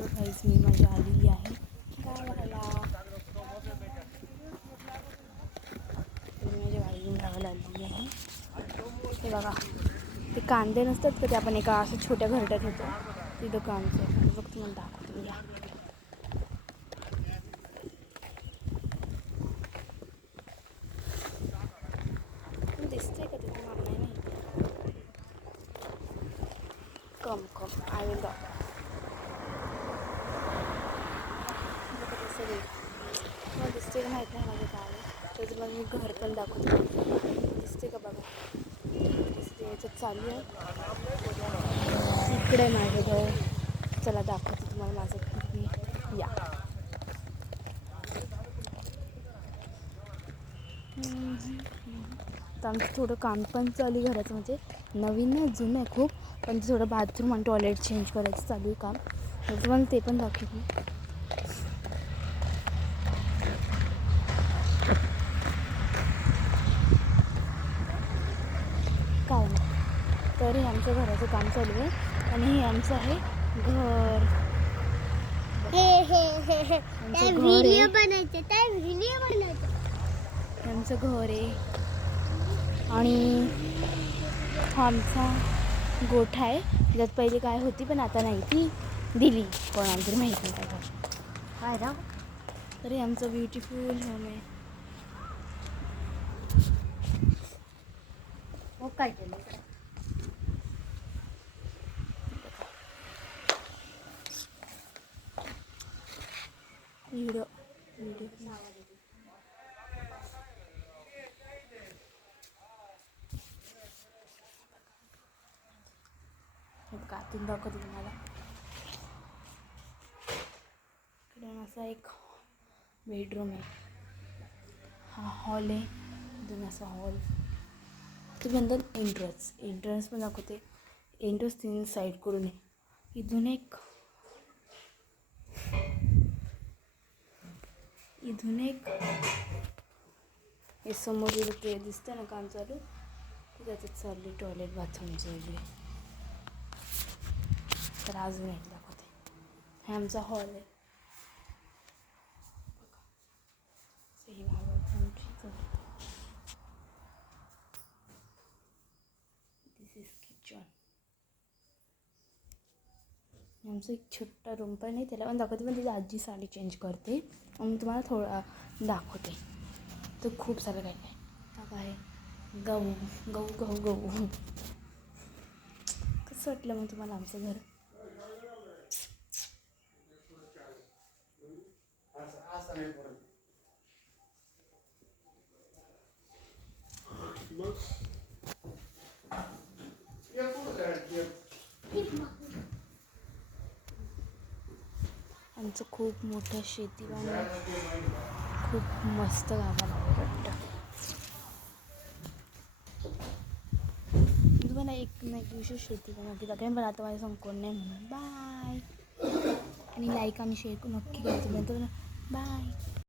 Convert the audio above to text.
Hello guys, मी माझी आलेली आहे गावाला. मी माझ्या वाईन गावाला आलेली आहे. हे बघा, ते कांदे नसतात का, ते आपण एका असं छोट्या घरट्यात होतो तिथं कांदे फक्त मला दाखवतो. या दिसतंय का तिथे? मला नाही माहिती. कम आय विल दाखव. मला दिसते का माहीत नाही माझं गाव आहे. तर तुम्हाला मी घर पण दाखवते. दिसते का बघा, दिसते. याच्यात चालू आहे इकडे माझं घर. चला दाखवते तुम्हाला माझं घर. या तर आमचं थोडं काम पण चालू आहे घराचं. म्हणजे नवीन नाही, जुनं आहे खूप. पण थोडं बाथरूम आणि टॉयलेट चेंज करायचं चालू आहे काम. तर तुम्हाला ते पण दाखवते. काय नाही, तर हे आमचं घराचं काम चालू आहे. आणि हे आमचं आहे घर. व्हिडिओ बनायचं, हे आमचं घर आहे. आणि हा आमचा गोठा आहे. त्यात पहिले काय होती पण आता नाही, ती दिली पण आमचं माहीत नाही काय राव. तर हे आमचं ब्युटिफुल होम आहे. मग काय केलं? व्हिडिओ कातून दाखवते तुम्हाला. इकडे असा एक बेडरूम आहे. हा हॉल आहे. इथून असा हॉल. तुम्ही नंतर एंट्रन्स पण दाखवते. एंट्रन्स 3 साईड करून आहे. इथून एक हे समोर ते दिसतं ना काम चालू, त्याच्यात चालली टॉयलेट बाथरूमचं वगैरे. तर अजून एक दाखवते. हे आमचा हॉल आहे. सही दिस इज किचन. आमचं एक छोटा रूम पण आहे, त्याला पण दाखवते. पण तिची आजी साडी चेंज करते. मग तुम्हाला थोडा दाखवते. तर खूप सारं काय काय आहे. गहू गहू गहू गहू. कसं वाटलं मग तुम्हाला आमचं घर? आमचं खूप मोठं शेती आहे. खूप मस्त गावाला वाटतं. तुम्हाला एक दिवशी शेती नक्की दाखवेन, पण आता माझ्या कोण नाही म्हणून बाय. आणि लाईक आणि शेअर नक्की करते. बाय.